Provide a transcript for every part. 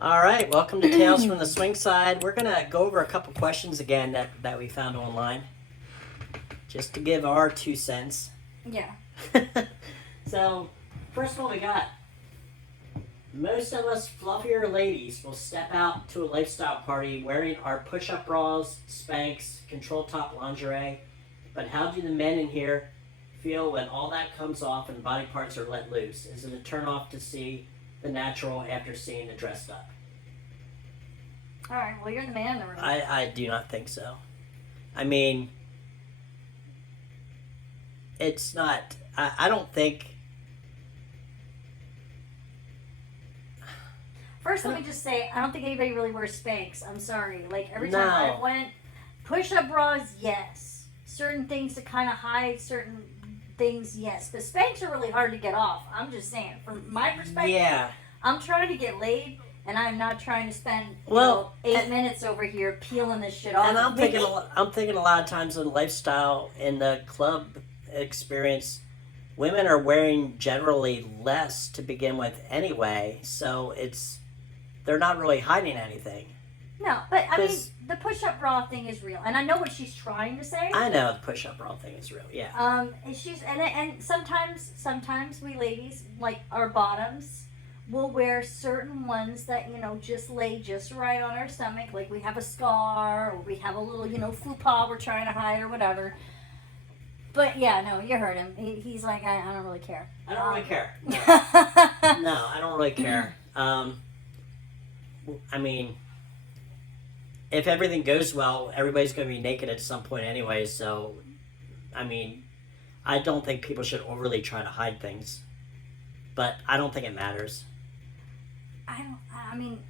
All right, welcome to Tales from the Swing Side. We're going to go over a couple questions again that we found online, just to give our 2 cents. Yeah. So, first one we got. Most of us fluffier ladies will step out to a lifestyle party wearing our push-up bras, Spanx, control top lingerie. But how do the men in here feel when all that comes off and body parts are let loose? Is it a turn off to see the natural after seeing the dressed up? All right. Well, you're the man in the room. I do not think so. I mean, it's not. I don't think. First, let me just say, I don't think anybody really wears Spanx. I'm sorry. Like, every time No. I went, push-up bras, yes. Certain things to kind of hide certain things, yes. But Spanx are really hard to get off. I'm just saying, from my perspective, Yeah. I'm trying to get laid, and I'm not trying to spend Well, 8 minutes over here peeling this shit off. And I'm thinking a lot of times in lifestyle in the club experience, women are wearing generally less to begin with anyway, so they're not really hiding anything. No, but I mean, 'Cause- the push-up bra thing is real, and I know what she's trying to say. I know the push-up bra thing is real. Yeah. And she's and sometimes we ladies like our bottoms will wear certain ones that just lay just right on our stomach, like we have a scar or we have a little faux pas we're trying to hide or whatever. But yeah, no, you heard him. He's like, I don't really care. I don't really care. No, no, I don't really care. I mean, if everything goes well, everybody's going to be naked at some point anyway. So, I mean, I don't think people should overly try to hide things, but I don't think it matters. I mean,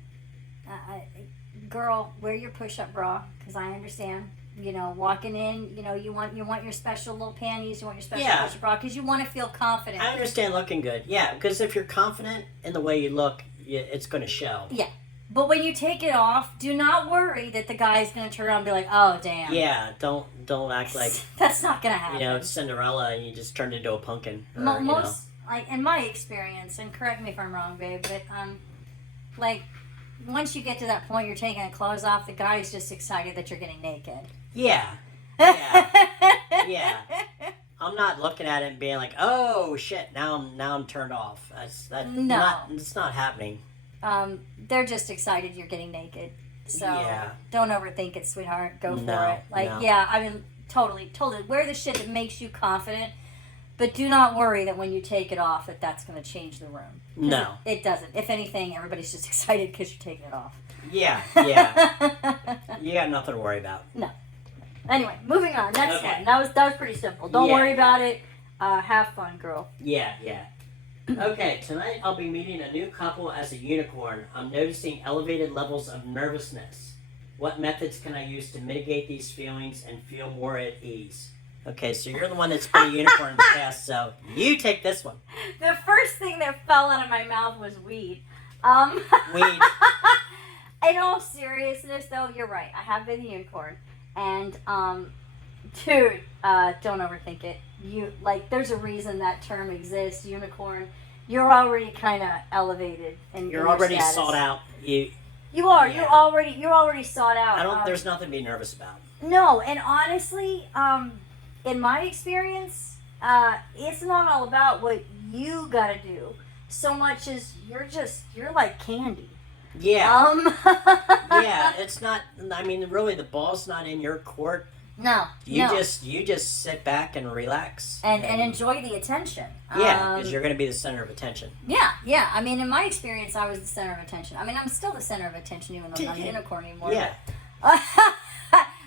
girl, wear your push-up bra because I understand. Walking in, you want your special little panties, you want your special Yeah. push-up bra because you want to feel confident. I understand looking good, yeah, because if you're confident in the way you look, it's going to show. Yeah. But when you take it off, do not worry that the guy's going to turn around and be like, "Oh, damn." Yeah, don't act like that's not going to happen. it's Cinderella and you just turned into a pumpkin. Or, Most, like in my experience, and correct me if I'm wrong, babe, but like once you get to that point, you're taking the clothes off. The guy's just excited that you're getting naked. Yeah. Yeah. I'm not looking at it and being like, "Oh shit, now I'm turned off." No. It's not happening. They're just excited you're getting naked. So Yeah. don't overthink it, sweetheart. Go for No, it. Like, no. yeah, I mean, totally. Wear the shit that makes you confident, but do not worry that when you take it off that's going to change the room. 'Cause No. It doesn't. If anything, everybody's just excited because you're taking it off. Yeah. You got nothing to worry about. No. Anyway, moving on. Next Okay. one. That was pretty simple. Don't Yeah. worry about it. Have fun, girl. Yeah. Okay, tonight I'll be meeting a new couple as a unicorn. I'm noticing elevated levels of nervousness. What methods can I use to mitigate these feelings and feel more at ease? Okay, so you're the one that's been a unicorn in the past, so you take this one. The first thing that fell out of my mouth was weed. Weed. In all seriousness, though, you're right. I have been a unicorn, and dude, don't overthink it. There's a reason that term exists, unicorn. You're already kind of elevated, and You're already status. sought out. You are. Yeah. You're already sought out. I don't. There's nothing to be nervous about. No, and honestly, in my experience, it's not all about what you gotta do so much as you're like candy. Yeah. Yeah. It's not. I mean, really, the ball's not in your court. No. You no. just sit back and relax and enjoy the attention. Yeah, because you're going to be the center of attention. Yeah. I mean, in my experience, I was the center of attention. I mean, I'm still the center of attention, even though I'm not a unicorn anymore. Yeah.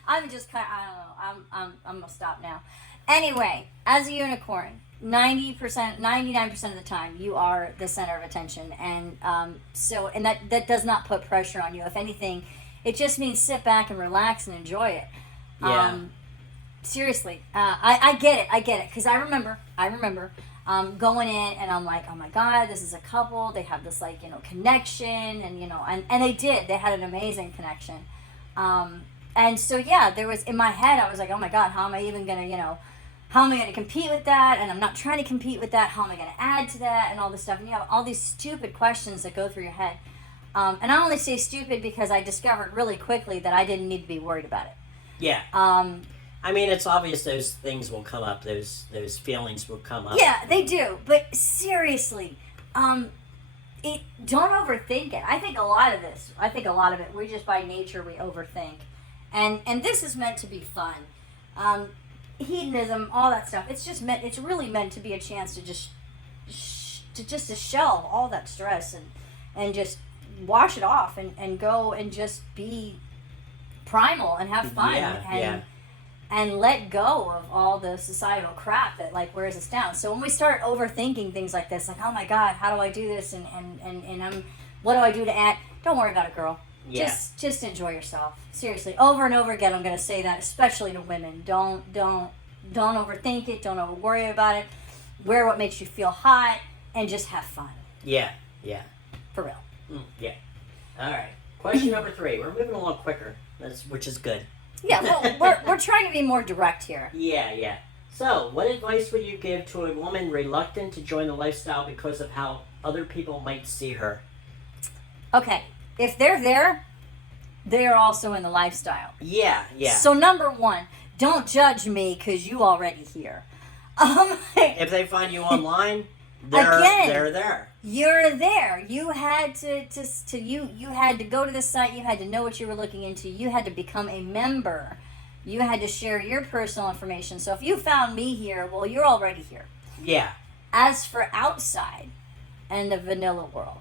I'm just kind of, I don't know. I'm gonna stop now. Anyway, as a unicorn, 99% of the time, you are the center of attention, and and that does not put pressure on you. If anything, it just means sit back and relax and enjoy it. Yeah. Seriously, I get it, because I remember going in and I'm like, oh my god, this is a couple. They have this connection, and they had an amazing connection. And so yeah, there was in my head I was like, oh my god, how am I even gonna how am I gonna compete with that? And I'm not trying to compete with that. How am I gonna add to that and all this stuff? And you have all these stupid questions that go through your head. And I only say stupid because I discovered really quickly that I didn't need to be worried about it. Yeah. I mean, it's obvious those things will come up. Those feelings will come up. Yeah, they do. But seriously, don't overthink it. I think a lot of it, we just by nature, we overthink. And this is meant to be fun. Hedonism, all that stuff. It's really meant to be a chance to just to shelve all that stress and just wash it off and go and just be primal and have fun and let go of all the societal crap that like wears us down. So when we start overthinking things like this, like, oh my God, how do I do this? And what do I do to add? Don't worry about it, girl. Yeah. Just enjoy yourself. Seriously, over and over again, I'm going to say that, especially to women. Don't overthink it. Don't over worry about it. Wear what makes you feel hot and just have fun. Yeah. For real. Yeah. All right. Question number 3. We're moving along quicker, which is good. Yeah, well, we're trying to be more direct here. Yeah. So, what advice would you give to a woman reluctant to join the lifestyle because of how other people might see her? Okay, if they're there, they're also in the lifestyle. Yeah. So number 1, don't judge me because you already here. If they find you online, they're there. You're there. You had you had to go to the site. You had to know what you were looking into. You had to become a member. You had to share your personal information. So if you found me here, well, you're already here. Yeah. As for outside and the vanilla world,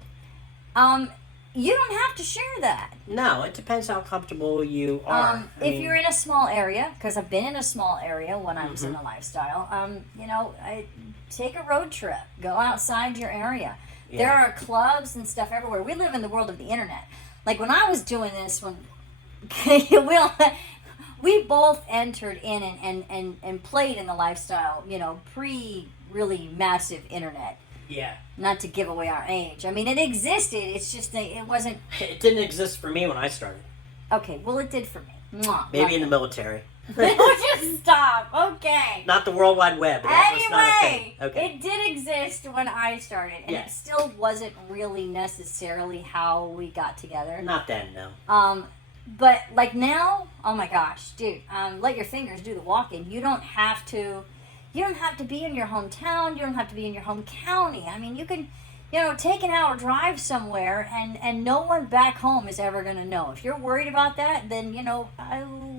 you don't have to share that. No, it depends how comfortable you are. If you're in a small area, because I've been in a small area when I was in the lifestyle, I take a road trip. Go outside your area. Yeah. There are clubs and stuff everywhere. We live in the world of the internet. Like when I was doing this, we both entered in and played in the lifestyle, pre really massive internet. Yeah. Not to give away our age. I mean, it existed. It's just that it wasn't. It didn't exist for me when I started. Okay, well, it did for me. Mwah. Maybe in the military. Just stop. Okay. Not the World Wide Web. That was not a thing. Okay. It did exist when I started, and it still wasn't really necessarily how we got together. Not then, no. But like now, oh my gosh, dude, let your fingers do the walking. You don't have to be in your hometown. You don't have to be in your home county. I mean, you can, take an hour drive somewhere and no one back home is ever going to know. If you're worried about that, then,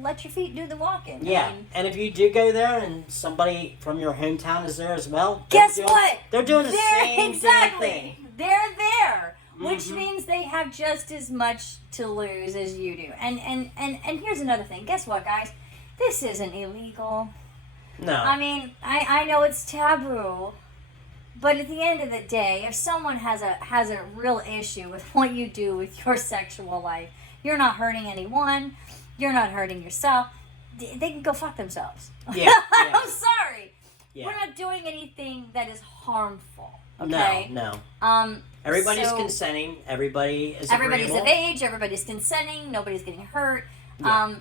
let your feet do the walking. Yeah. And if you do go there and somebody from your hometown is there as well, guess what? They're doing the same thing. They're there. Which means they have just as much to lose as you do. And here's another thing. Guess what, guys? This isn't illegal. No. I mean, I know it's taboo, but at the end of the day, if someone has a real issue with what you do with your sexual life, you're not hurting anyone, you're not hurting yourself, they can go fuck themselves. Yeah. I'm sorry. Yeah. We're not doing anything that is harmful. Okay? No. Everybody's So, consenting. Everybody's Everybody's agreeable. of age. Everybody's consenting. Nobody's getting hurt. Yeah.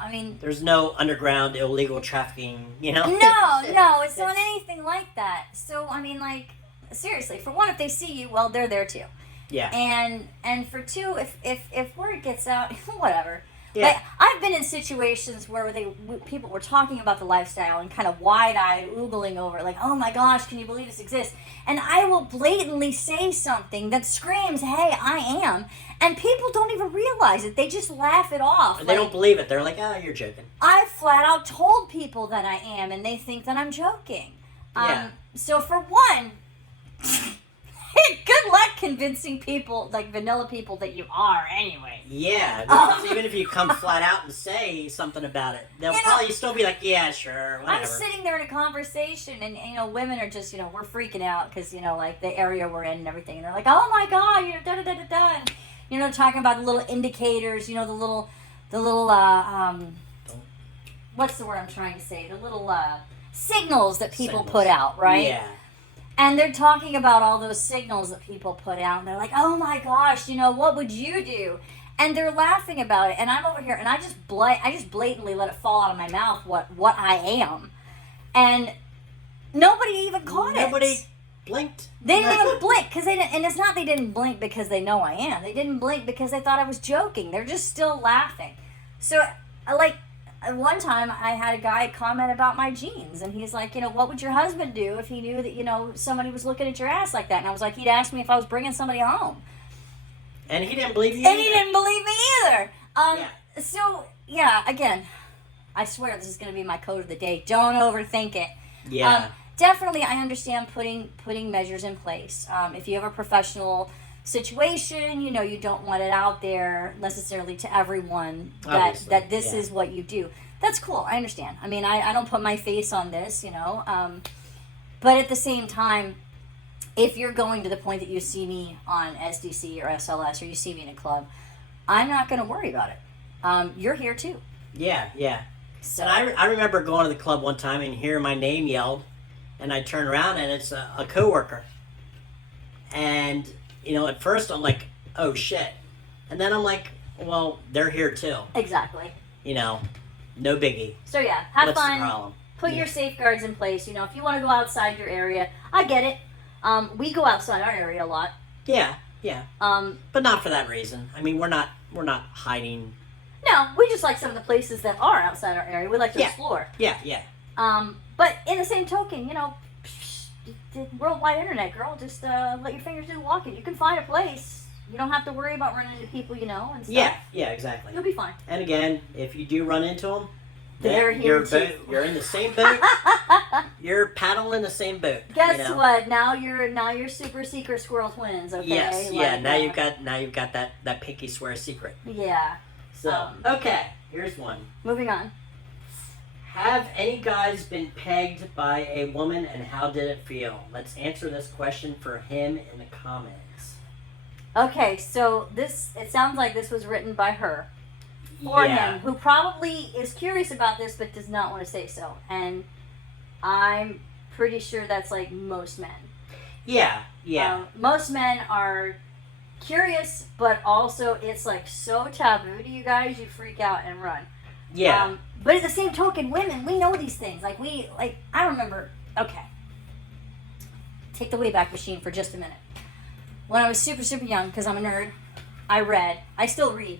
I mean... There's no underground illegal trafficking, No, it's not anything like that. So, I mean, like, seriously, for one, if they see you, well, they're there too. Yeah. And for two, if word gets out, whatever. Yeah. Like, I've been in situations where people were talking about the lifestyle and kind of wide-eyed, oogling over it, like, oh my gosh, can you believe this exists? And I will blatantly say something that screams, hey, I am. And people don't even realize it. They just laugh it off. They don't believe it. They're like, you're joking. I flat out told people that I am, and they think that I'm joking. Yeah. So for one, good luck convincing people, like vanilla people, that you are anyway. Yeah. Because even if you come flat out and say something about it, they'll probably still be like, yeah, sure, whatever. I'm sitting there in a conversation, and women are just, we're freaking out because, like the area we're in and everything. And they're like, oh my God, da-da-da-da-da. And, talking about the little indicators, the little, what's the word I'm trying to say? The little signals that people put out, right? Yeah. And they're talking about all those signals that people put out, and they're like, oh my gosh, what would you do? And they're laughing about it, and I'm over here, and I just blatantly let it fall out of my mouth what I am. And nobody even caught it. Nobody blinked. They didn't even blink because they didn't, and it's not they didn't blink because they know I am. They didn't blink because they thought I was joking. They're just still laughing. So, one time I had a guy comment about my jeans, and he's like, what would your husband do if he knew that somebody was looking at your ass like that? And I was like, he'd ask me if I was bringing somebody home. And he didn't believe you. And he didn't believe me either. Yeah. So yeah, again, I swear this is going to be my code of the day. Don't overthink it. Yeah. Definitely, I understand putting measures in place. If you have a professional situation, you don't want it out there necessarily to everyone Obviously, that this yeah. is what you do. That's cool. I understand. I mean, I don't put my face on this, but at the same time, if you're going to the point that you see me on SDC or SLS or you see me in a club, I'm not going to worry about it. You're here too. Yeah, yeah. So And I remember going to the club one time and hearing my name yelled, and I turn around and it's a coworker. And, at first I'm like, oh shit. And then I'm like, well, they're here too. exactly. No biggie. So yeah, have What's the fun. problem? Put your safeguards in place. If you want to go outside your area, I get it. We go outside our area a lot. Yeah, yeah. Um, But not for that reason. I mean, we're not hiding. no, we just like some of the places that are outside our area. We like to Yeah. explore. Yeah, yeah. But in the same token, the worldwide internet, girl, just let your fingers do the walking. You can find a place. You don't have to worry about running into people and stuff. Yeah, yeah, exactly. You'll be fine. And again, if you do run into them, They're here too. You're in the same boat. You're paddling the same boat. Guess what? Now you're super secret squirrel twins. Okay. Yes, yeah. Like, Now you've got that pinky swear secret. Yeah. So okay, here's one. Moving on. Have any guys been pegged by a woman, and how did it feel? Let's answer this question for him in the comments. Okay, so it sounds like this was written by her for him, who probably is curious about this but does not want to say so. And I'm pretty sure that's like most men. Yeah, yeah. Most men are curious, but also it's like so taboo to you guys, you freak out and run. Yeah. But at the same token, women, we know these things. I remember, okay. Take the Wayback Machine for just a minute. When I was super, super young, because I'm a nerd, I still read.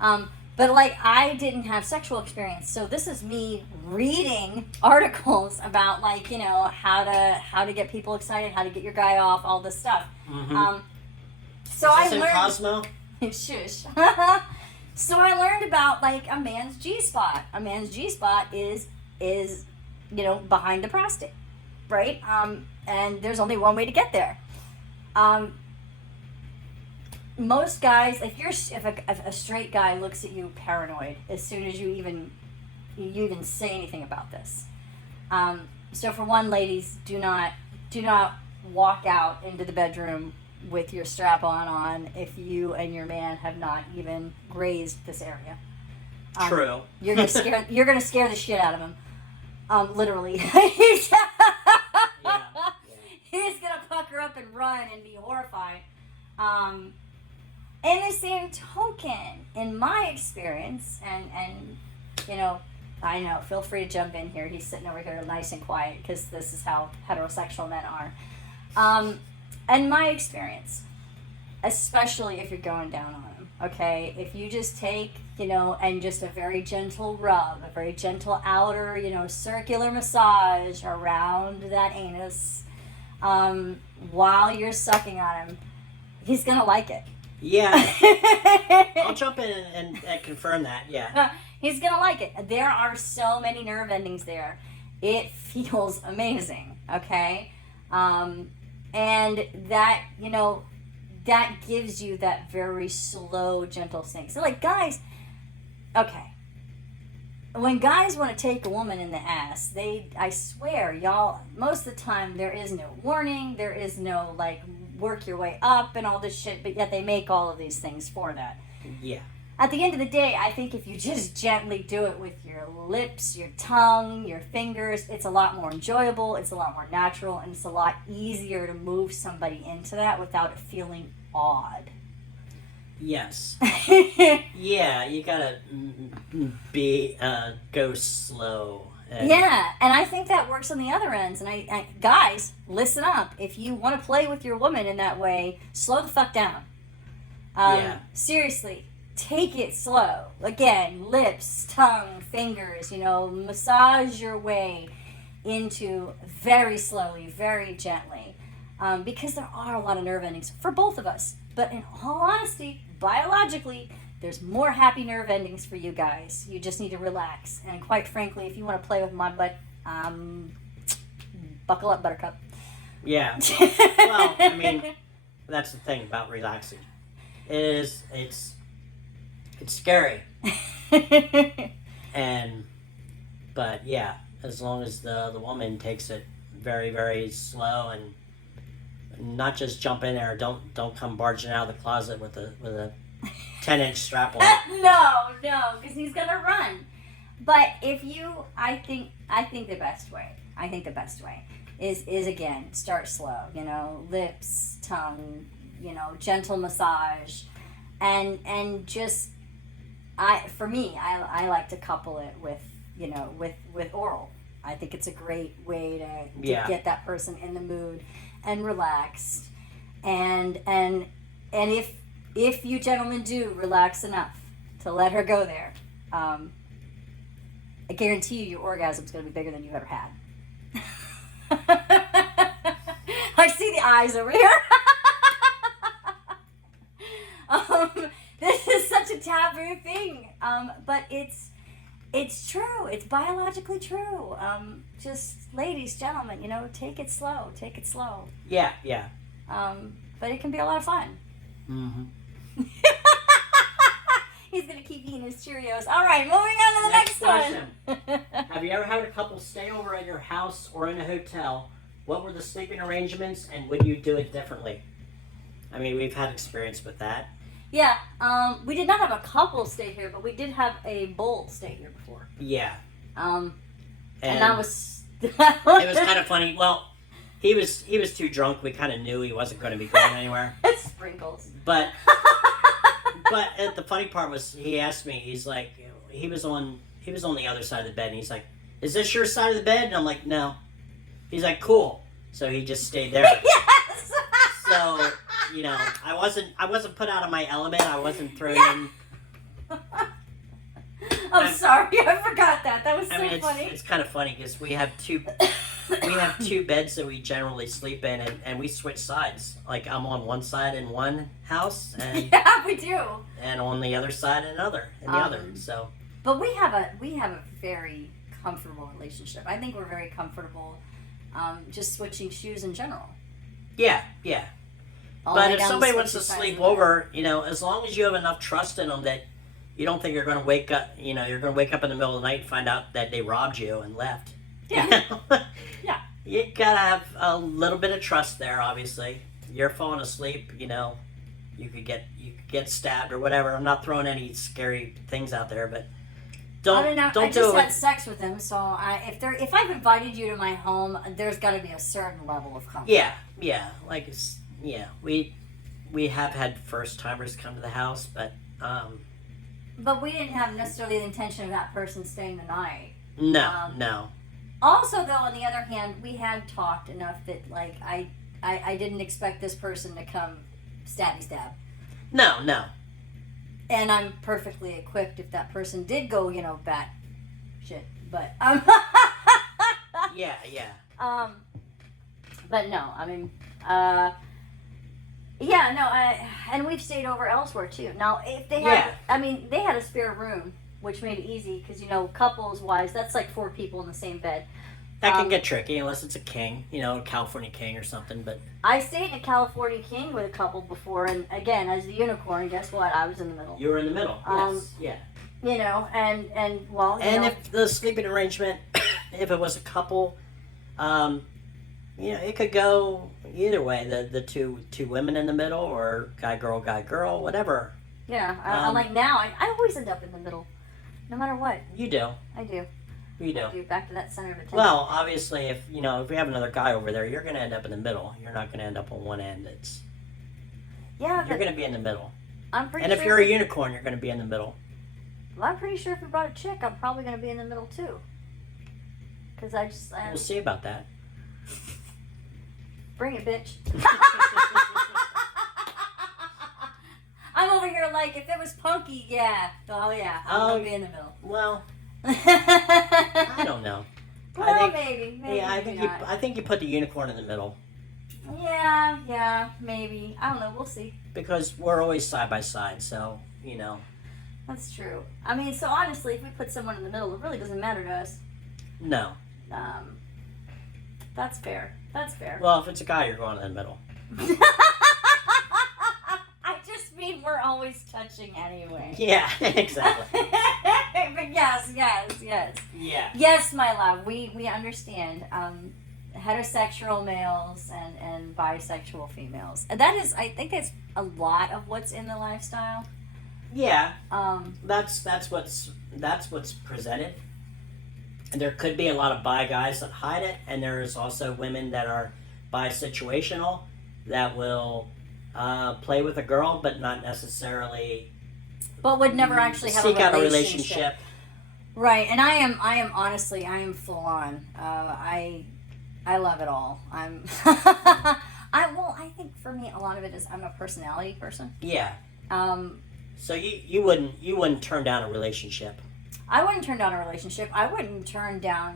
But I didn't have sexual experience. So this is me reading articles about how to get people excited, how to get your guy off, all this stuff. Mm-hmm. So Is I this in learned. Cosmo? Shush. So I learned about a man's G-spot. A man's G-spot is behind the prostate, right? And there's only one way to get there. Most guys, if a straight guy looks at you paranoid as soon as you even say anything about this. So for one, ladies, do not walk out into the bedroom with your strap-on on if you and your man have not even grazed this area. True. You're gonna scare the shit out of him. Literally. Yeah. He's gonna pucker up and run and be horrified. In the same token, in my experience, and I know, feel free to jump in here. He's sitting over here nice and quiet because this is how heterosexual men are. In my experience, especially if you're going down on them, okay? If you just take, and just a very gentle rub, a very gentle outer, circular massage around that anus while you're sucking on him, he's going to like it. Yeah. I'll jump in and confirm that, yeah. He's going to like it. There are so many nerve endings there. It feels amazing, okay? And that, that gives you that very slow, gentle sink. So, guys, okay. When guys want to take a woman in the ass, I swear, y'all, most of the time there is no warning, there is no, work your way up and all this shit, but yet they make all of these things for that. Yeah. At the end of the day, I think if you just gently do it with your lips, your tongue, your fingers, it's a lot more enjoyable, it's a lot more natural, and it's a lot easier to move somebody into that without it feeling odd. Yes. Yeah, you gotta go slow Yeah, and I think that works on the other ends. And I guys, listen up. If you want to play with your woman in that way, slow the fuck down. Yeah. Seriously, take it slow. Again, lips, tongue, fingers. Massage your way into very slowly, very gently, because there are a lot of nerve endings for both of us. But in all honesty, biologically, there's more happy nerve endings for you guys. You just need to relax. And quite frankly, if you want to play with my butt, buckle up, Buttercup. Yeah. Well, I mean, that's the thing about relaxing. It's scary. But yeah, as long as the woman takes it very, very slow and not just jump in there, don't come barging out of the closet with a 10-inch strap on. No, because he's gonna run. But I think the best way. Is again, start slow. Lips, tongue. Gentle massage, and just for me, I like to couple it with with oral. I think it's a great way to get that person in the mood and relaxed, and if you gentlemen do relax enough to let her go there, I guarantee you your orgasm's going to be bigger than you've ever had. I see the eyes over here. This is such a taboo thing, but it's true. It's biologically true. Just ladies, gentlemen, take it slow. Yeah. But it can be a lot of fun. Mm-hmm. He's gonna keep eating his Cheerios. All right, moving on to the next question. Have you ever had a couple stay over at your house or in a hotel? What were the sleeping arrangements, and would you do it differently? I mean, we've had experience with that. Yeah, we did not have a couple stay here, but we did have a bull stay here before. Yeah. And that was... it was kind of funny. Well, he was too drunk. We kind of knew he wasn't going to be going anywhere. Sprinkles. But the funny part was he asked me. He's like, he was on the other side of the bed, and he's like, "Is this your side of the bed?" And I'm like, "No." He's like, "Cool." So he just stayed there. Yes. So I wasn't put out of my element. I wasn't thrown in. I'm sorry, I forgot that. That was so funny. It's kind of funny because we have two beds that we generally sleep in, and we switch sides. Like I'm on one side in one house, and yeah, we do. And on the other side in the other. So. But we have a very comfortable relationship. I think we're very comfortable, just switching shoes in general. Yeah. But if somebody wants to sleep over, as long as you have enough trust in them that you don't think you're going to wake up, you're going to wake up in the middle of the night and find out that they robbed you and left. Yeah. Yeah. You got to have a little bit of trust there, obviously. You're falling asleep, you could get stabbed or whatever. I'm not throwing any scary things out there, but I just had sex with him, so if I've invited you to my home, there's got to be a certain level of comfort. Yeah. We have had first timers come to the house, but we didn't have necessarily the intention of that person staying the night. No. Also, though, on the other hand, we had talked enough that I didn't expect this person to come stabby stab. No. And I'm perfectly equipped if that person did go, bat shit. But Yeah. But no, I mean, and we've stayed over elsewhere too. Now, if they had, they had a spare room, which made it easy because couples wise, that's like 4 people in the same bed. That can get tricky unless it's a king, a California king or something. But I stayed in a California king with a couple before, and again, as the unicorn, guess what? I was in the middle. You were in the middle. Yes. Yeah. If the sleeping arrangement, if it was a couple, it could go either way. The two women in the middle, or guy girl, whatever. Yeah, I'm like now. I always end up in the middle, no matter what. You do. I do. You do. Back to that center of attention. Well, obviously, if we have another guy over there, you're going to end up in the middle. You're not going to end up on one end. You're going to be in the middle. I'm pretty. And if you're a unicorn, you're going to be in the middle. Well, I'm pretty sure if we brought a chick, I'm probably going to be in the middle too. Because I just We'll see about that. bring it, bitch. I'm over here like, if it was punky, yeah. Oh, yeah. I'm going to be in the middle. Well, I don't know. Well, maybe. Yeah, I maybe think not. I think you put the unicorn in the middle Yeah, maybe. I don't know. We'll see. because we're always side by side. So you know, That's true. I mean, so honestly, if we put someone in the middle, it really doesn't matter to us. no. That's fair. That's fair. Well, if it's a guy, you're going in the middle. I just mean we're always touching anyway. Yeah, exactly. But yes. Yeah. Yes, my love, we understand heterosexual males and bisexual females. And that is, I think that's a lot of what's in the lifestyle. Yeah. Um, That's what's presented. And there could be a lot of bi guys that hide it, and there's also women that are bisexual that will play with a girl, but not necessarily but would never actually have seek a out a relationship. relationship. Right, and I am honestly, I am full on. I love it all. I think for me, a lot of it is I'm a personality person. Yeah. Um, So you wouldn't turn down a relationship. I wouldn't turn down a relationship. I wouldn't turn down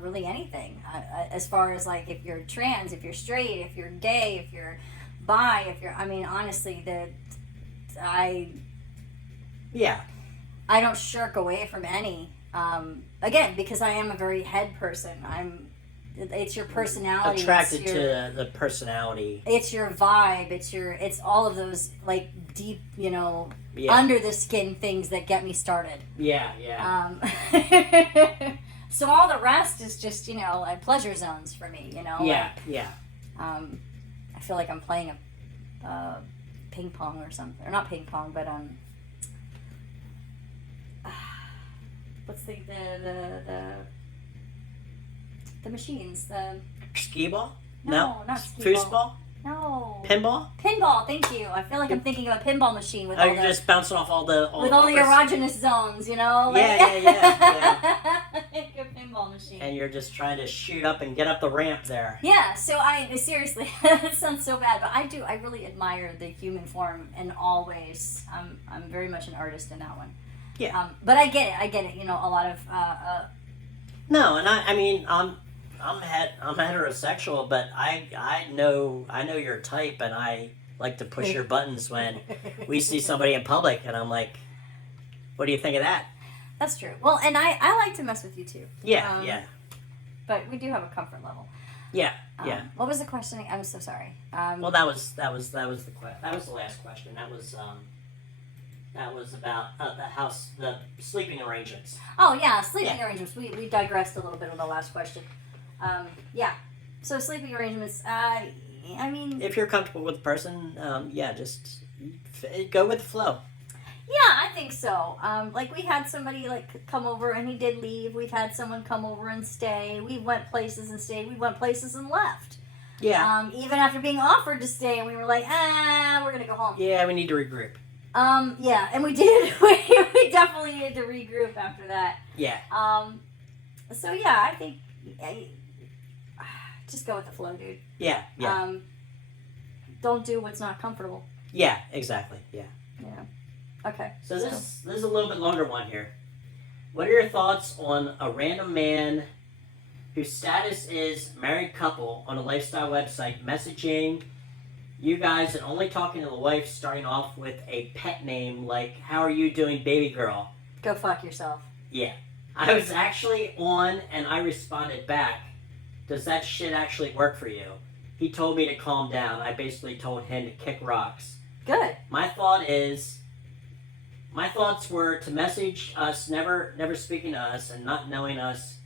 really anything. As far as like if you're trans, if you're straight, if you're gay, if you're bi, I mean, honestly, Yeah. I don't shirk away from any. Again, because I am a very head person. It's your personality. Attracted to the personality. It's your vibe. It's all of those like deep, Yeah. under the skin things that get me started. Yeah. So all the rest is just like pleasure zones for me. Yeah. I feel like I'm playing a ping pong or something, or not ping pong, but what's the machines? The Skee ball? no, not skee ball. Foosball? No. Pinball? Pinball. Thank you. I feel like I'm thinking of a pinball machine with Oh, all you're the just bouncing off all the erogenous zones. Like, Yeah. Like a pinball machine. And you're just trying to shoot up and get up the ramp there. Yeah, so I seriously, that sounds so bad, but I really admire the human form in all ways. I'm very much an artist in that one. Yeah. But I get it. A lot of No, and I mean I'm heterosexual, but I know your type, and I like to push your buttons when we see somebody in public, and I'm like, what do you think of that? That's true. Well, and I like to mess with you too. Yeah. But we do have a comfort level. Yeah. What was the question? I'm so sorry. Well, that was the last question. That was about the sleeping arrangements. Oh yeah, sleeping arrangements. We digressed a little bit on the last question. Yeah. So sleeping arrangements. I mean, If you're comfortable with the person, just go with the flow. yeah, I think so. Like we had somebody like come over and he did leave. We've had someone come over and stay. We went places and stayed. We went places and left. Yeah. Even after being offered to stay, and we were like, we're gonna go home. Yeah, we need to regroup. Yeah, and we did. We definitely needed to regroup after that. Yeah. So yeah, I think just go with the flow, dude. Yeah. Don't do what's not comfortable. Yeah. Exactly. Yeah. Yeah. Okay. So this is a little bit longer one here. What are your thoughts on a random man whose status is married couple on a lifestyle website messaging you guys and only talking to the wife, starting off with a pet name like "How are you doing, baby girl?" Go fuck yourself. Yeah. I was actually on and I responded back, "Does that shit actually work for you?" He told me to calm down. I basically told him to kick rocks. Good. My thoughts were to message us, never speaking to us and not knowing us,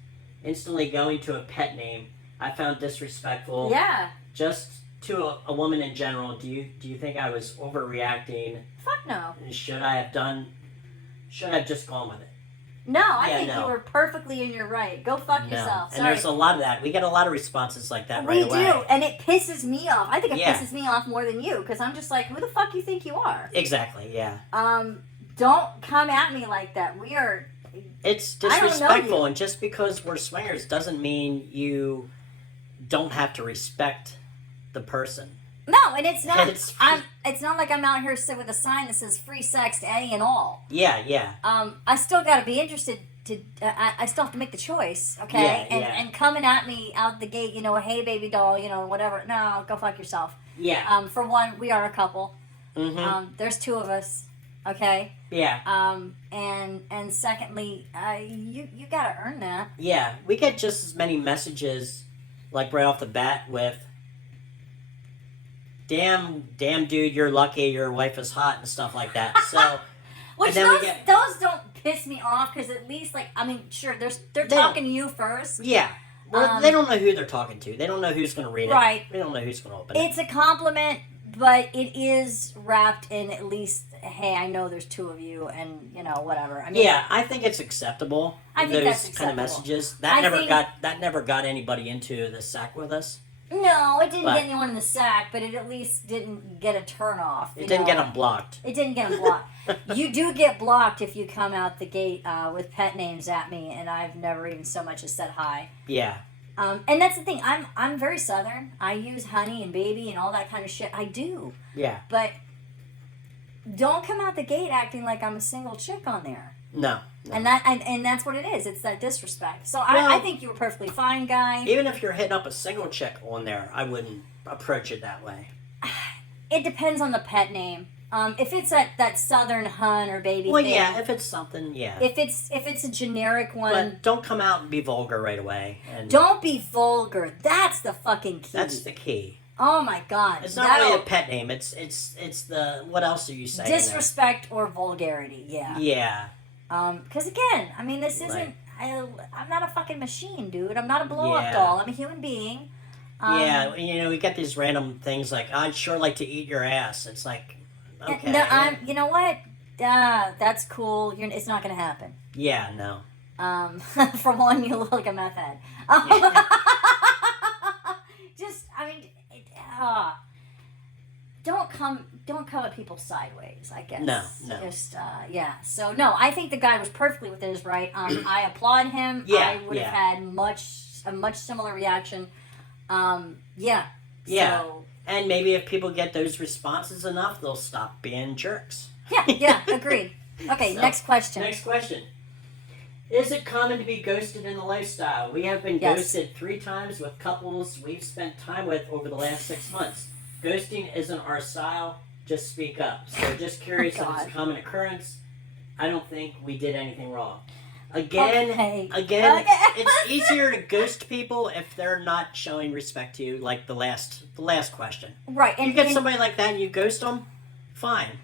instantly going to a pet name. I found disrespectful. Yeah. Just to a woman in general. Do you think I was overreacting? Fuck no. Should I have just gone with it? No, I Yeah, think no. you were perfectly in your right. Go fuck yourself. And Sorry. there's a lot of that. We get a lot of responses like that We right away. do, and it pisses me off. I think it Yeah. pisses me off more than you, because I'm just like, who the fuck you think you are? Exactly, yeah. Don't come at me like that. We are, It's I don't know disrespectful, you. and just because we're swingers doesn't mean you don't have to respect the person. No, and it's not. It's- It's not like I'm out here sitting with a sign that says "free sex to any and all." Yeah. I still got to be interested. I still have to make the choice, okay? Yeah, yeah. And coming at me out the gate, hey, baby doll, whatever. No, go fuck yourself. Yeah. For one, we are a couple. Mm-hmm. There's two of us, okay? Yeah. And secondly, you gotta earn that. Yeah. We get just as many messages, like right off the bat, with damn dude, you're lucky your wife is hot and stuff like that. So Which and then we those don't piss me off, because at least, sure, they're They talking to you first. yeah. Well, they don't know who they're talking to. They don't know who's going to read it. Right. They don't know who's going to open it. It's a compliment, but it is wrapped in at least, hey, I know there's two of you, and whatever. I mean, Yeah, I think it's acceptable. I think those that's kind of acceptable. messages. I That never got anybody into the sack with us. No, it didn't But- get anyone in the sack, but it at least didn't get a turn off. It didn't get them blocked. It didn't get them blocked. You do get blocked if you come out the gate with pet names at me, and I've never even so much as said hi. Yeah. And that's the thing. I'm very Southern. I use honey and baby and all that kind of shit. I do, Yeah. but don't come out the gate acting like I'm a single chick on there. No. And that's what it is. It's that disrespect. So Well- I think you were perfectly fine, guy. Even if you're hitting up a single chick on there, I wouldn't approach it that way. It depends on the pet name. If it's that Southern hun or baby Well, thing. yeah, if it's something, yeah. If it's a generic one, But don't come out and be vulgar right away. And don't be vulgar. That's the fucking key. that's the key. Oh my god. It's not really a pet name. It's the what else are you saying? disrespect or vulgarity. Yeah. Yeah. Because again, I mean, this isn't. Right. I'm not a fucking machine, dude. I'm not a blow up Yeah. doll. I'm a human being. Yeah, we get these random things like, I'd sure like to eat your ass. It's like, okay. No, you know what? That's cool. It's not gonna happen. Yeah, no. For one, you look like a meth head. Just, I mean, don't come at people sideways, I guess. No. Just, yeah. So, no, I think the guy was perfectly within his right. I applaud him. Yeah, I would have had a much similar reaction. Yeah. Yeah. So, And maybe if people get those responses enough, they'll stop being jerks. yeah, agreed. Okay, So, next question. Next question. Is it common to be ghosted in the lifestyle? We have been Yes. ghosted 3 times with couples we've spent time with over the last 6 months. Ghosting isn't our style. Just speak up. So just curious if it's God. a common occurrence. I don't think we did anything wrong. Again, Okay. it's easier to ghost people if they're not showing respect to you, like the last question. Right. You And, get and- somebody like that and you ghost them, fine.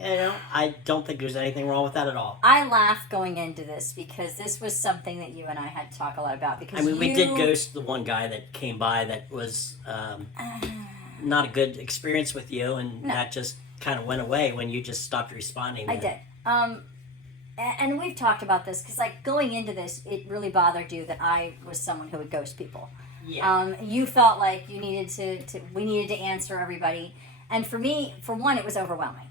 I don't think there's anything wrong with that at all. I laughed going into this because this was something that you and I had to talk a lot about. Because I mean, we did ghost the one guy that came by that was not a good experience with you, and No. that just kind of went away when you just stopped responding. I to did. And we've talked about this because, going into this, it really bothered you that I was someone who would ghost people. Yeah. You felt like you needed we needed to answer everybody, and for me, for one, it was overwhelming.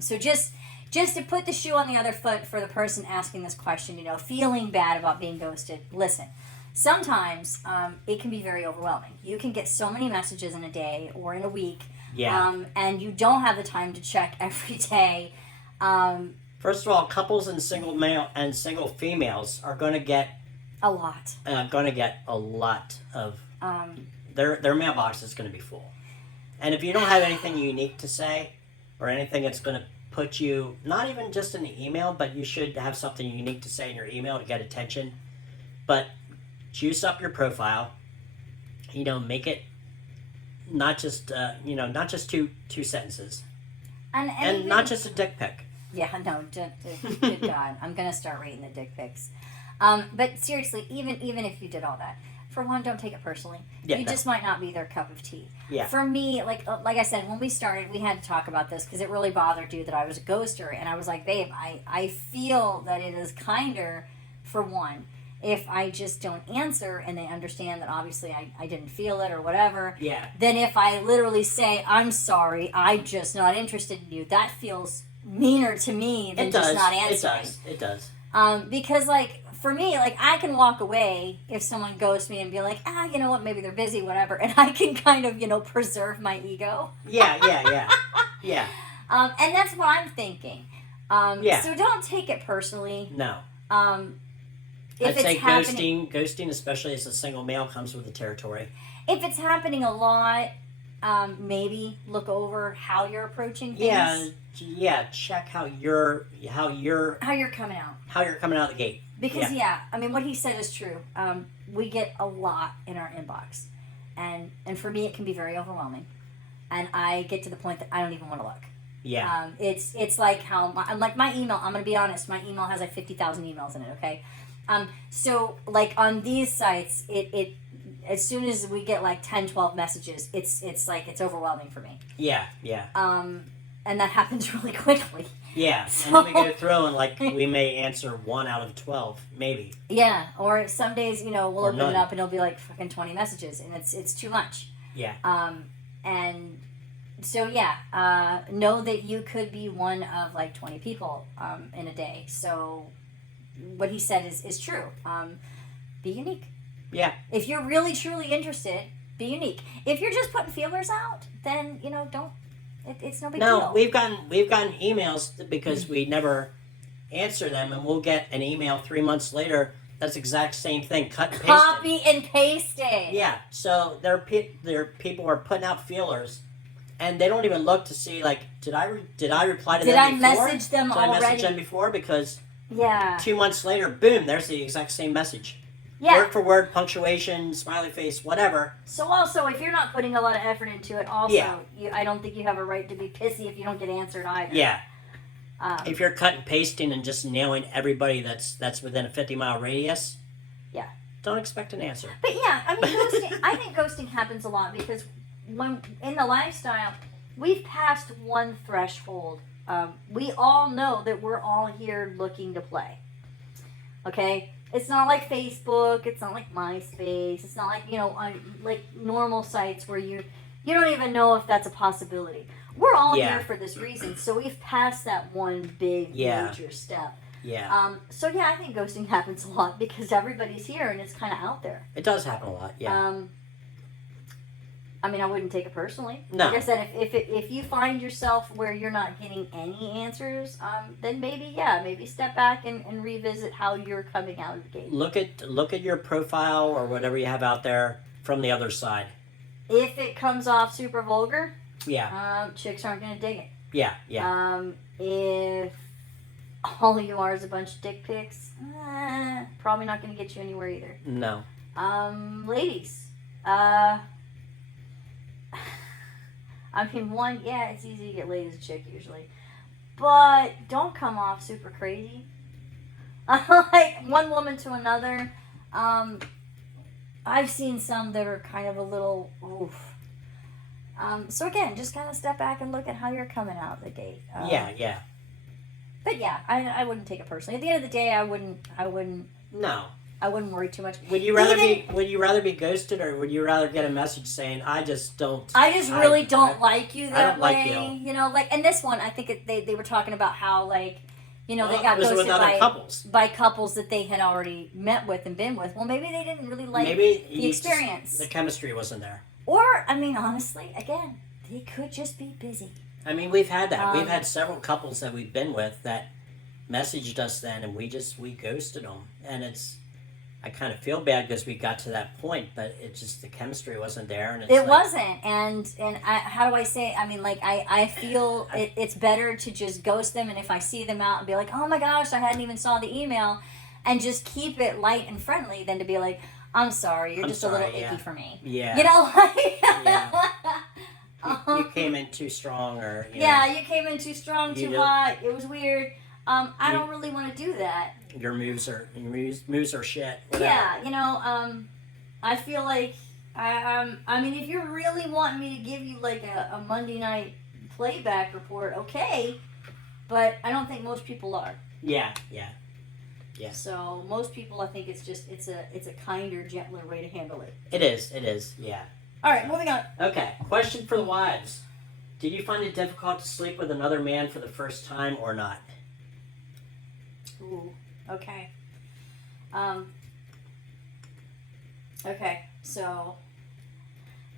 So just to put the shoe on the other foot for the person asking this question, feeling bad about being ghosted. Listen, sometimes it can be very overwhelming. You can get so many messages in a day or in a week, Yeah. and you don't have the time to check every day. First of all, couples and single male and single females are going to get A lot. a lot of their mailbox is going to be full, and if you don't have anything unique to say or anything that's going to put you not even just in the email, but you should have something unique to say in your email to get attention. But juice up your profile. Make it not just not just two sentences, And and not just a dick pic. Yeah, no, good God. I'm going to start reading the dick pics. But seriously, even if you did all that, for one, don't take it personally. Yeah, You no. just might not be their cup of tea. Yeah. For me, like I said, when we started, we had to talk about this because it really bothered you that I was a ghoster. And I was like, babe, I feel that it is kinder, for one, if I just don't answer and they understand that obviously I didn't feel it or whatever. Yeah. Than if I literally say, I'm sorry, I'm just not interested in you. That feels meaner to me than It just does. not It answering. does. It does. Because like for me, like I can walk away if someone ghosts me and be like, you know what, maybe they're busy, whatever, and I can kind of preserve my ego. Yeah. And that's what I'm thinking. Yeah. So don't take it personally. No. If I'd it's say happening, ghosting, especially as a single male, comes with the territory. if it's happening a lot, maybe look over how you're approaching things. Yeah. Check how you're How you're coming out. coming out of the gate. Because I mean, what he said is true. We get a lot in our inbox, and for me, it can be very overwhelming, and I get to the point that I don't even want to look. Yeah. It's like how my email. I'm gonna be honest. My email has like 50,000 emails in it. Okay. So like on these sites, it as soon as we get like 10, 12 messages, it's like it's overwhelming for me. Yeah. And that happens really quickly. Yeah. So, and then we go through and like we may answer 1 out of 12, maybe. Yeah. Or some days, we'll Or open none. it up and it'll be like fucking 20 messages, and it's too much. Yeah. And so know that you could be one of like 20 people in a day. So what he said is true. Be unique. Yeah. If you're really truly interested, be unique. If you're just putting feelers out, then don't. It's no big deal. No, we've gotten emails because we never answer them, and we'll get an email 3 months later. That's the exact same thing. Cut and paste. Copy and paste it. Yeah. So there are people who are putting out feelers, and they don't even look to see like did I reply to them before? Did I message them Did already? I message them before? Because Yeah. 2 months later, boom, there's the exact same message. Yeah. Word for word, punctuation, smiley face, whatever. So also, if you're not putting a lot of effort into it, also, Yeah. I don't think you have a right to be pissy if you don't get answered either. Yeah. Um, If you're cut and pasting and just nailing everybody that's within a 50-mile radius, Yeah. don't expect an answer. But yeah, I mean, I think ghosting happens a lot because when in the lifestyle, we've passed one threshold. We all know that we're all here looking to play. Okay, it's not like Facebook. It's not like MySpace. It's not like on like normal sites where you don't even know if that's a possibility. We're all Yeah. here for this reason, so we've passed that one big major step. Yeah. So I think ghosting happens a lot because everybody's here and it's kind of out there. It does happen a lot, yeah. I mean, I wouldn't take it personally. No. Like I said, if you find yourself where you're not getting any answers, then maybe step back and revisit how you're coming out of the gate. Look at your profile or whatever you have out there from the other side. If it comes off super vulgar, Yeah. chicks aren't going to dig it. Yeah. If all you are is a bunch of dick pics, probably not going to get you anywhere either. No. Ladies, I mean, it's easy to get laid as a chick usually, but don't come off super crazy. Like one woman to another. I've seen some that are kind of a little oof. So again, just kind of step back and look at how you're coming out of the gate. Yeah. But I wouldn't take it personally. At the end of the day, I wouldn't No. worry too much. Would you rather be ghosted, or would you rather get a message saying I just don't really don't like you that don't like way. you. And this one, I think they were talking about how they got it was with ghosted other couples. by couples that they had already met with and been with. Well, maybe they didn't really like Maybe the experience. the chemistry wasn't there. Or, I mean, honestly, again, they could just be busy. I mean, we've had that. We've had several couples that we've been with that messaged us then, and we ghosted them, and I kind of feel bad because we got to that point, but it just the chemistry wasn't there, and it wasn't. And how do I say? I mean, like I feel it's better to just ghost them, and if I see them out and be like, oh my gosh, I hadn't even saw the email, and just keep it light and friendly, than to be like, I'm sorry, you're just a little icky for me. Yeah. You came in too strong, or you came in too strong, too hot. It was weird. I don't really want to do that. Your moves are shit. Whatever. Yeah, I feel like I mean, if you're really wanting me to give you like a Monday night playback report, okay, but I don't think most people are. Yeah. So most people, I think it's a kinder, gentler way to handle it. It is. Yeah. All right, moving on. Okay, question for the wives: did you find it difficult to sleep with another man for the first time or not? Ooh. Okay. Okay. So,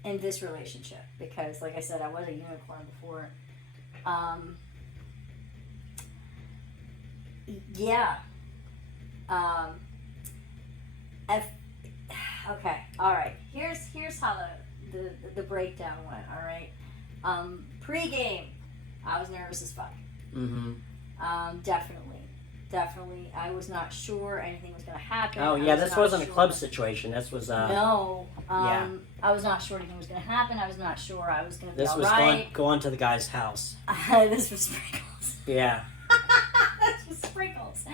in this relationship, because like I said, I was a unicorn before. Um, yeah. Um, if, okay. All right. Here's how the breakdown went. All right. Pre-game, I was nervous as fuck. Mm-hmm. Definitely. I was not sure anything was going to happen. Oh I yeah, was this not wasn't a sure. club situation. This was No. yeah. I was not sure anything was going to happen. I was not sure I was going to be This all was right. going to the guy's house. This was sprinkles. Yeah. This was sprinkles.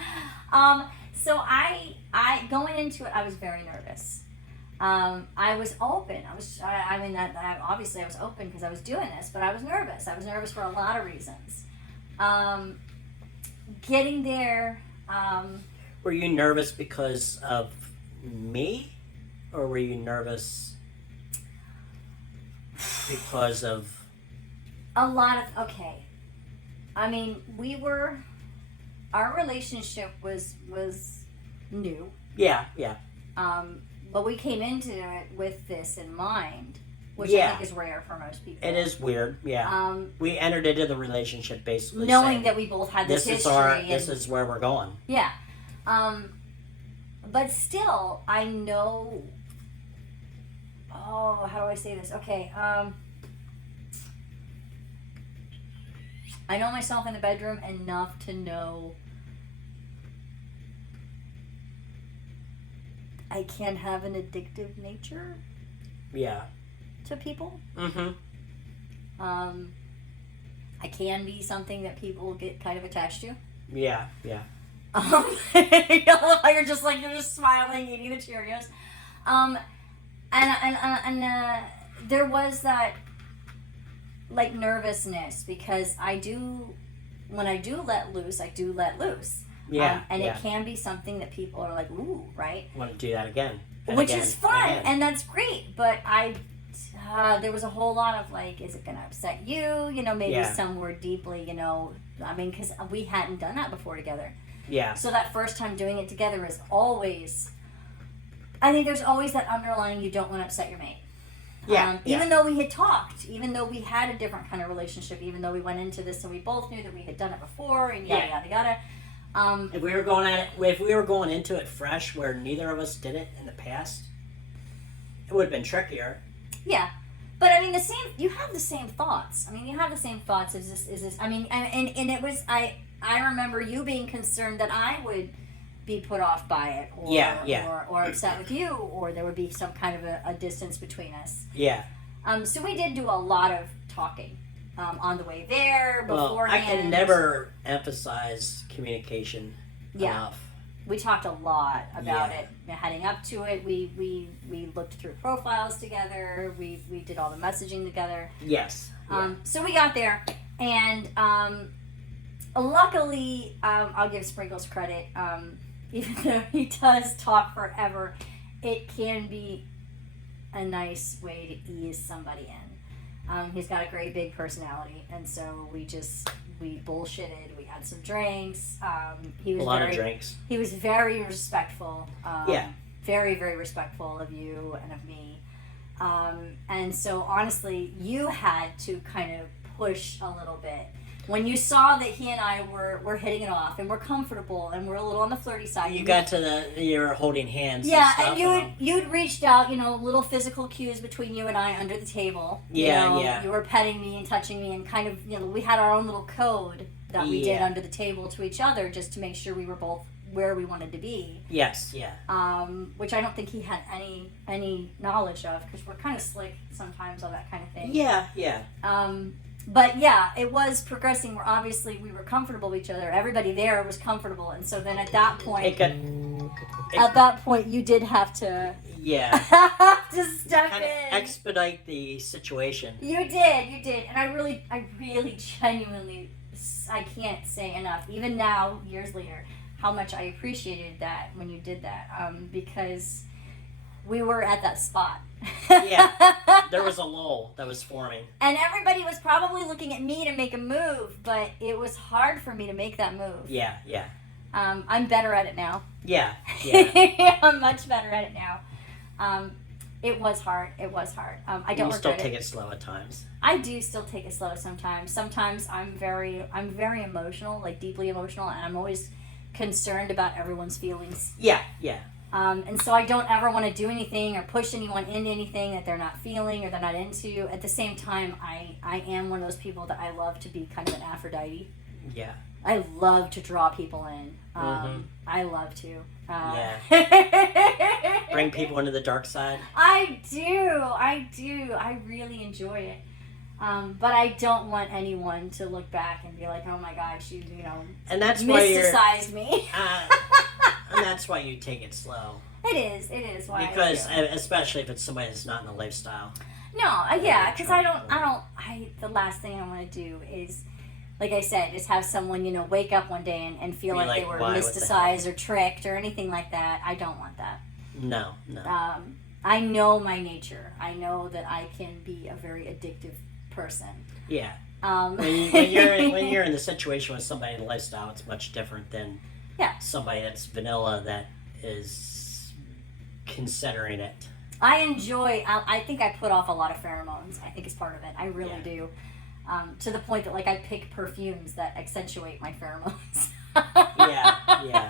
So I going into it, I was very nervous. I was open. Obviously I was open because I was doing this, but I was nervous. I was nervous for a lot of reasons. Getting there. Were you nervous because of me, or were you nervous because of? A lot of okay. I mean, our relationship was new. Yeah. But we came into it with this in mind, which I Yeah. think is rare for most people. It is weird. Yeah. We entered into the relationship basically Knowing saying, that we both had this this history. this is where we're going. Yeah. But still, I know. Oh, how do I say this? Okay. I know myself in the bedroom enough to know I can have an addictive nature Yeah. to people. Mm-hmm. I can be something that people get kind of attached to. Yeah. I love how you're just smiling, eating the Cheerios. And there was that like nervousness because when I do let loose, I do let loose. Yeah. And it can be something that people are like, ooh, right? Want to do that again. Which is fun, and that's great. But there was a whole lot of like, is it going to upset you? Maybe Yeah. somewhere deeply, because we hadn't done that before together. Yeah. So that first time doing it together is always, I think there's always that underlying you don't want to upset your mate. Yeah. Even though we had talked, even though we had a different kind of relationship, even though we went into this and we both knew that we had done it before and yada yada yada. If we were going into it fresh, where neither of us did it in the past, it would have been trickier. Yeah, but I mean you have the same thoughts. Is this? I mean, and it was I remember you being concerned that I would be put off by it, or upset with you, or there would be some kind of a distance between us. Yeah. So we did do a lot of talking on the way there, beforehand. I can never emphasize communication enough. We talked a lot about it heading up to it. We looked through profiles together. We did all the messaging together. Yes. So we got there, and luckily, I'll give Sprinkles credit. Even though he does talk forever, it can be a nice way to ease somebody in. He's got a great big personality, and so we bullshitted. We had some drinks. He was a lot of drinks. He was very respectful. Very, very respectful of you and of me. And so honestly, you had to kind of push a little bit. When you saw that he and I were hitting it off and we're comfortable and we're a little on the flirty side. You're holding hands. Yeah, and and you'd reached out, little physical cues between you and I under the table. Yeah. You were petting me and touching me and kind of, we had our own little code that we did under the table to each other just to make sure we were both where we wanted to be. Yes, yeah. Which I don't think he had any knowledge of because we're kind of slick sometimes on that kind of thing. Yeah. But yeah, it was progressing where obviously we were comfortable with each other. Everybody there was comfortable. And so then at that point, you did have to to step kind in. of expedite the situation. You did. And I really genuinely, I can't say enough, even now, years later, how much I appreciated that when you did that. Because we were at that spot. There was a lull that was forming. And everybody was probably looking at me to make a move, but it was hard for me to make that move. Yeah. I'm better at it now. Yeah, yeah. I'm much better at it now. It was hard. It was hard. I don't You still regret take it. it slow at times. I do still take it slow sometimes. Sometimes I'm very emotional, like deeply emotional, and I'm always concerned about everyone's feelings. Yeah, yeah. And so I don't ever want to do anything or push anyone into anything that they're not feeling or they're not into. At the same time, I am one of those people that I love to be kind of an Aphrodite. Yeah. I love to draw people in. Mhm. I love to. Yeah. Bring people into the dark side. I do. I really enjoy it. But I don't want anyone to look back and be like, "Oh my God, she, And that's why you're. mysticized me." And that's why you take it slow. It is why. Because I do. especially if it's somebody that's not in the lifestyle. No, yeah, because the last thing I want to do is, like I said, is have someone, wake up one day and feel Be like like, they were "Why? What the mysticized or tricked or anything like that. I don't want that. No. I know my nature. I know that I can be a very addictive person. Yeah. Um, When you're in the situation with somebody in the lifestyle, it's much different than Yeah. somebody that's vanilla that is considering it. I enjoy. I think I put off a lot of pheromones. I think it's part of it. I really Yeah. do. To the point that I pick perfumes that accentuate my pheromones. Yeah.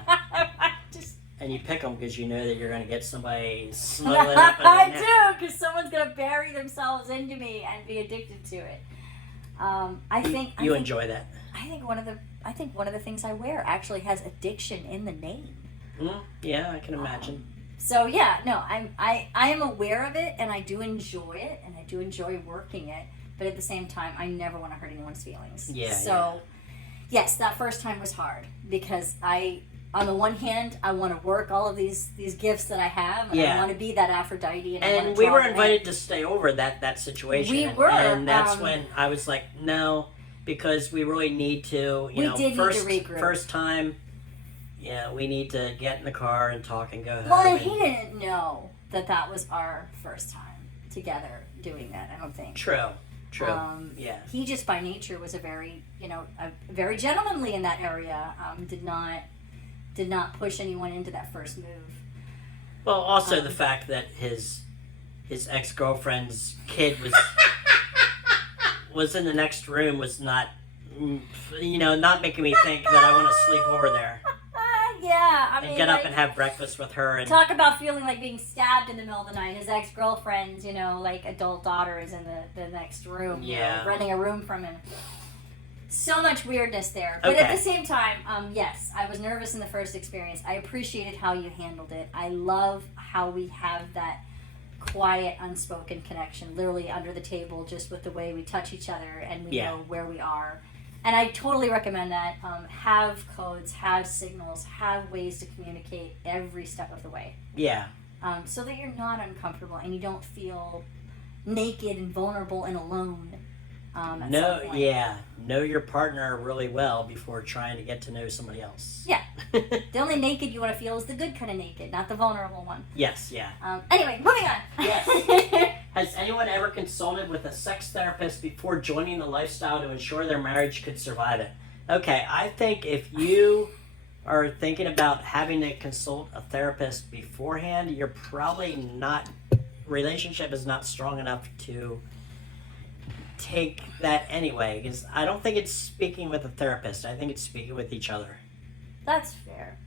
I just And you pick them because you know that you're going to get somebody smuggling up in I the neck. do, because someone's gonna bury themselves into me and be addicted to it. I think Enjoy that. I think one of the things I wear actually has addiction in the name. Yeah, I can imagine. So yeah, no, I am aware of it and I do enjoy it and I do enjoy working it, but at the same time, I never want to hurt anyone's feelings. Yeah. So yes, that first time was hard because on the one hand, I want to work all of these gifts that I have, and I want to be that Aphrodite. And we were invited to stay over that situation. We were, and that's when I was like, no, because we really need to. We did need to regroup. First time, yeah, we need to get in the car and talk and go home. Well, and he didn't know that was our first time together doing that. I don't think. True. Yeah. He just by nature was a very gentlemanly in that area. Did not push anyone into that first move. Well, also the fact that his ex-girlfriend's kid was in the next room was not not making me think that I want to sleep over there Yeah, I and mean, get up and have breakfast with her. And talk about feeling like being stabbed in the middle of the night. His ex-girlfriend's, adult daughter is in the next room. Yeah. Renting a room from him. So much weirdness there. But at the same time, yes, I was nervous in the first experience. I appreciated how you handled it. I love how we have that quiet, unspoken connection, literally under the table, just with the way we touch each other and we know where we are. And I totally recommend that. Have codes, have signals, have ways to communicate every step of the way. Yeah. So that you're not uncomfortable and you don't feel naked and vulnerable and alone. At some point. Know your partner really well before trying to get to know somebody else. Yeah. The only naked you want to feel is the good kind of naked, not the vulnerable one. Yes, yeah. Anyway, moving on. Yes. Has anyone ever consulted with a sex therapist before joining the lifestyle to ensure their marriage could survive it? Okay, I think if you are thinking about having to consult a therapist beforehand, you're probably not, relationship is not strong enough to take that anyway, because I don't think it's speaking with a therapist. I think it's speaking with each other. That's fair.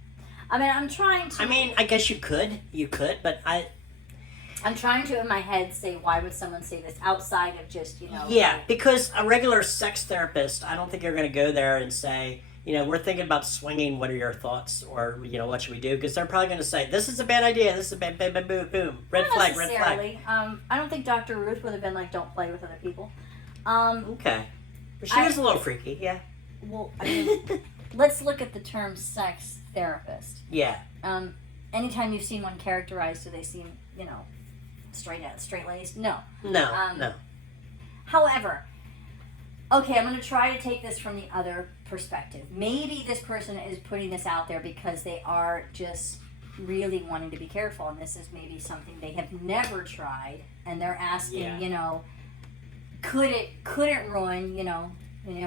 I mean, I'm trying to... I guess you could, but I'm trying to, in my head, say, why would someone say this outside of just, Yeah, because a regular sex therapist, I don't think you're going to go there and say, we're thinking about swinging, what are your thoughts? Or, what should we do? Because they're probably going to say, this is a bad idea, this is a bad, boom, red Not flag. necessarily. I don't think Dr. Ruth would have been like, don't play with other people. Okay. But she was a little freaky, yeah. Well, I mean, let's look at the term sex therapist. Yeah. Anytime you've seen one characterized, do they seem, straight-laced? No. No. However, okay, I'm going to try to take this from the other perspective. Maybe this person is putting this out there because they are just really wanting to be careful, and this is maybe something they have never tried, and they're asking, could it ruin,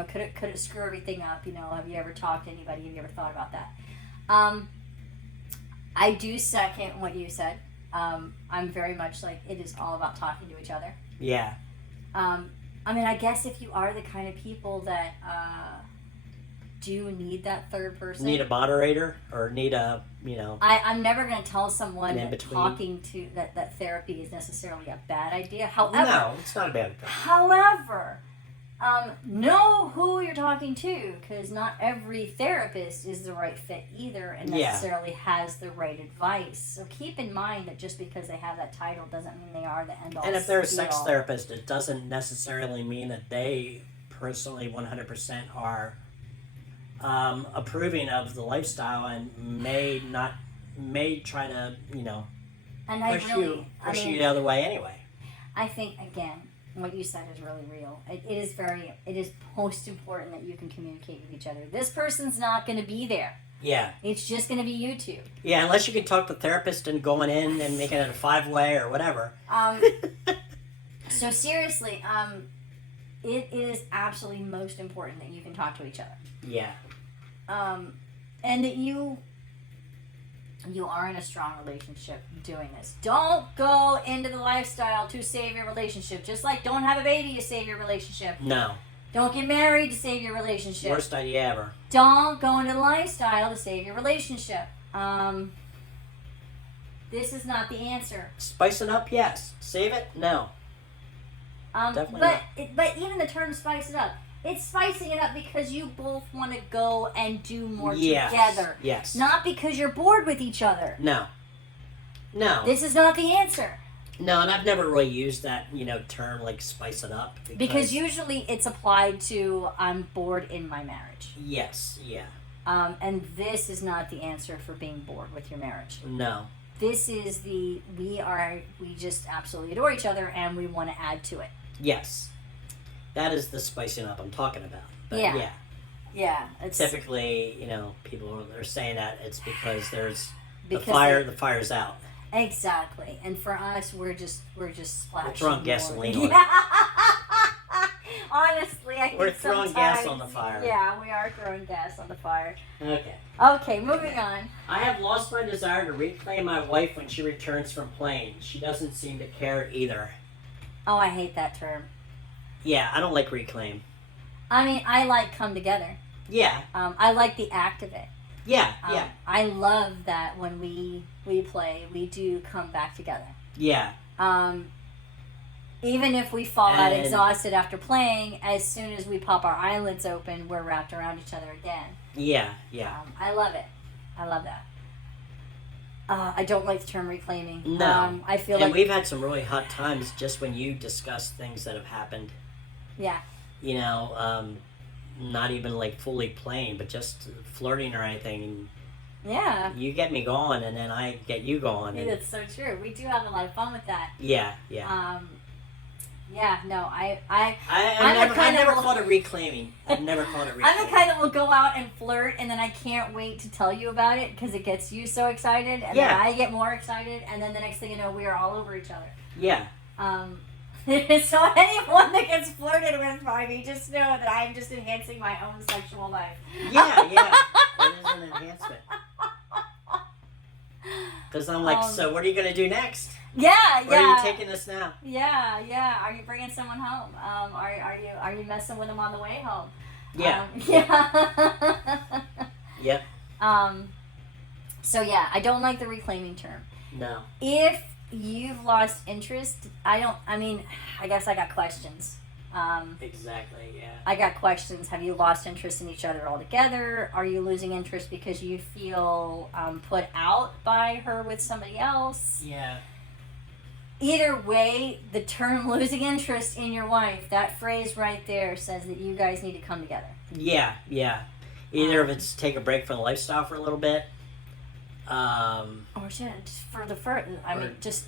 could it screw everything up? Have you ever talked to anybody? Have you ever thought about that? I do second what you said. I'm very much like, it is all about talking to each other. Yeah. I mean, I guess if you are the kind of people that do need that third person, Need a moderator or need a, I'm never going to tell someone An that in-between. talking to that therapy is necessarily a bad idea. However, no, it's not a bad thing. However, know who you're talking to, because not every therapist is the right fit either and Yeah. necessarily has the right advice. So keep in mind that just because they have that title doesn't mean they are the end all. And if they're a be sex all. therapist, it doesn't necessarily mean that they personally 100% are approving of the lifestyle and may try to, and push you the other way anyway. I think again, what you said is really real. It is most important that you can communicate with each other. This person's not going to be there. Yeah. It's just going to be you two. Yeah, unless you can talk the therapist and going in and making it a 5-way or whatever. So seriously, it is absolutely most important that you can talk to each other. Yeah. And that you are in a strong relationship doing this. Don't go into the lifestyle to save your relationship. Just like don't have a baby to save your relationship. No. Don't get married to save your relationship. Worst idea ever. Don't go into the lifestyle to save your relationship. This is not the answer. Spice it up, yes. Save it, no. Definitely But even the term spice it up, it's spicing it up because you both want to go and do more together. Yes. Not because you're bored with each other. No. No. This is not the answer. No, and I've never really used that, term like spice it up. Because usually it's applied to I'm bored in my marriage. Yes, yeah. And this is not the answer for being bored with your marriage. No. This is we just absolutely adore each other and we want to add to it. Yes. That is the spicing up I'm talking about. But Yeah. Yeah. It's typically, people are saying that it's because there's the because the fire's out. Exactly. And for us, we're just splashing. We're throwing more. gasoline on it. Honestly, I think We're throwing gas sometimes- on the fire. Yeah, we are throwing gas on the fire. Okay. Okay, moving on. I have lost my desire to reclaim my wife when she returns from playing. She doesn't seem to care either. Oh, I hate that term. Yeah, I don't like reclaim. I mean, I like come together. Yeah. I like the act of it. Yeah, yeah. I love that when we play, we do come back together. Yeah. Even if we fall out And- exhausted after playing, as soon as we pop our eyelids open, we're wrapped around each other again. Yeah, yeah. I love it. I love that. I don't like the term reclaiming. No. I feel And like we've had some really hot times just when you discuss things that have happened. yeah. Not even like fully playing, but just flirting or anything. Yeah. You get me going, and then I get you going. And That's so true. We do have a lot of fun with that. yeah, yeah. Yeah, no, I've kind never of- called it reclaiming. I've never called it reclaiming. I'm the kind that will go out and flirt, and then I can't wait to tell you about it because it gets you so excited, and Yeah. then I get more excited, and then the next thing you know, we are all over each other. Yeah. So anyone that gets flirted with by me, just know that I'm just enhancing my own sexual life. Yeah, yeah. It is an enhancement. Because I'm like, so what are you going to do next? Yeah, Where yeah. are you taking this now? Yeah, yeah. Are you bringing someone home? Are you messing with them on the way home? Yeah. Yeah. Yep. So yeah, I don't like the reclaiming term. No. If you've lost interest, I guess I got questions. Exactly, yeah. I got questions. Have you lost interest in each other altogether? Are you losing interest because you feel put out by her with somebody else? Yeah. Either way, the term losing interest in your wife, that phrase right there says that you guys need to come together. Yeah, yeah. Either if it's take a break from the lifestyle for a little bit. Or just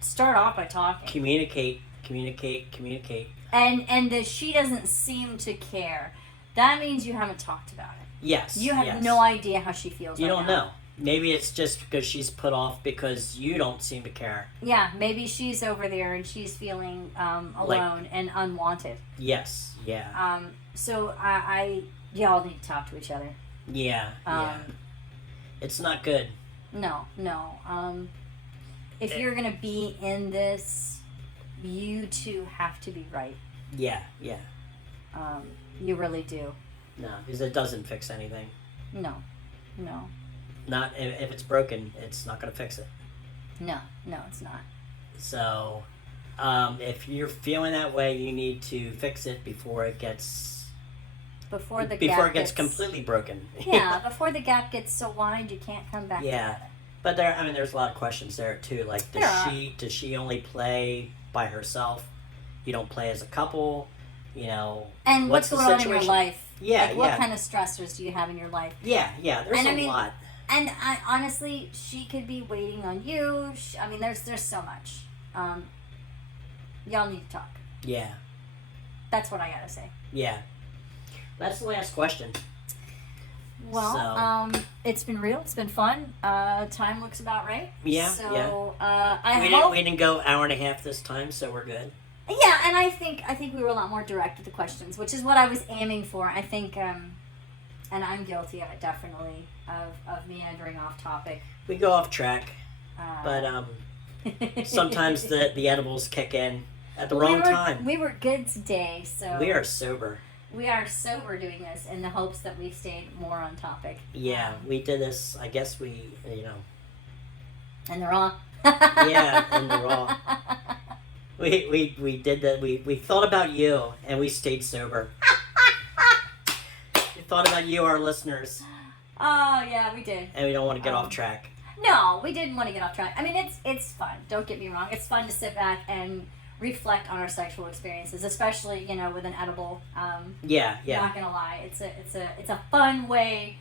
start off by talking. Communicate. And that she doesn't seem to care. That means you haven't talked about it. Yes. You have yes. no idea how she feels. You right don't now. know. Maybe it's just because she's put off because you don't seem to care. Yeah, maybe she's over there and she's feeling alone and unwanted. Yes. Yeah. So y'all need to talk to each other. Yeah. Yeah. It's not good. No. If you're gonna be in this, you two have to be right. Yeah. You really do. No, because it doesn't fix anything. No. Not if it's broken, it's not going to fix it. No, it's not. So, if you're feeling that way, you need to fix it before it gets Before it gets completely broken. Yeah, before the gap gets so wide you can't come back Yeah. together. But there's a lot of questions there too. Like, does she only play by herself? You don't play as a couple. And what's the going on in your situation? life? Yeah, like, what kind of stressors do you have in your life? Yeah. There's a lot. And honestly, she could be waiting on you. There's so much. Y'all need to talk. Yeah. That's what I gotta say. Yeah. That's the last question. Well, it's been real. It's been fun. Time looks about right. Yeah. So we didn't go hour and a half this time, so we're good. Yeah, and I think we were a lot more direct with the questions, which is what I was aiming for. I think, and I'm guilty of it definitely, of meandering off topic. We go off track, but sometimes the edibles kick in at the wrong time. We were good today, so we are sober. We are sober doing this in the hopes that we stayed more on topic. Yeah, we did this. I guess And they're all. Yeah, and they're all. We did that. We thought about you, and we stayed sober. We thought about you, our listeners. Oh yeah, we did. And we don't want to get off track. No, we didn't want to get off track. It's fun. Don't get me wrong. It's fun to sit back and reflect on our sexual experiences, especially with an edible. Yeah. Not gonna lie, it's a fun way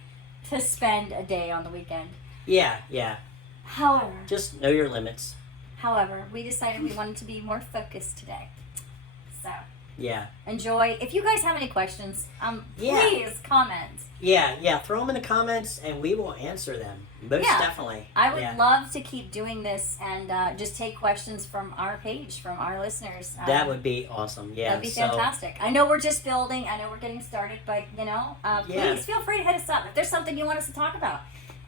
to spend a day on the weekend. Yeah. However, just know your limits. We decided we wanted to be more focused today. So yeah, enjoy. If you guys have any questions, please comment. Yeah. Throw them in the comments, and we will answer them. Most definitely. I would love to keep doing this and just take questions from our page, from our listeners. That would be awesome. Yeah, that'd be fantastic. I know we're just building. I know we're getting started, but please feel free to hit us up if there's something you want us to talk about.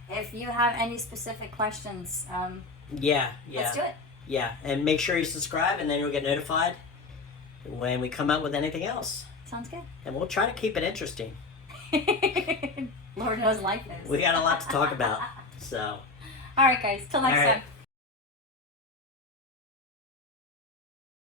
If you have any specific questions, let's do it. Yeah, and make sure you subscribe, and then you'll get notified when we come out with anything else. Sounds good. And we'll try to keep it interesting. Lord knows life is. We got a lot to talk about. So. All right, guys. Till next time.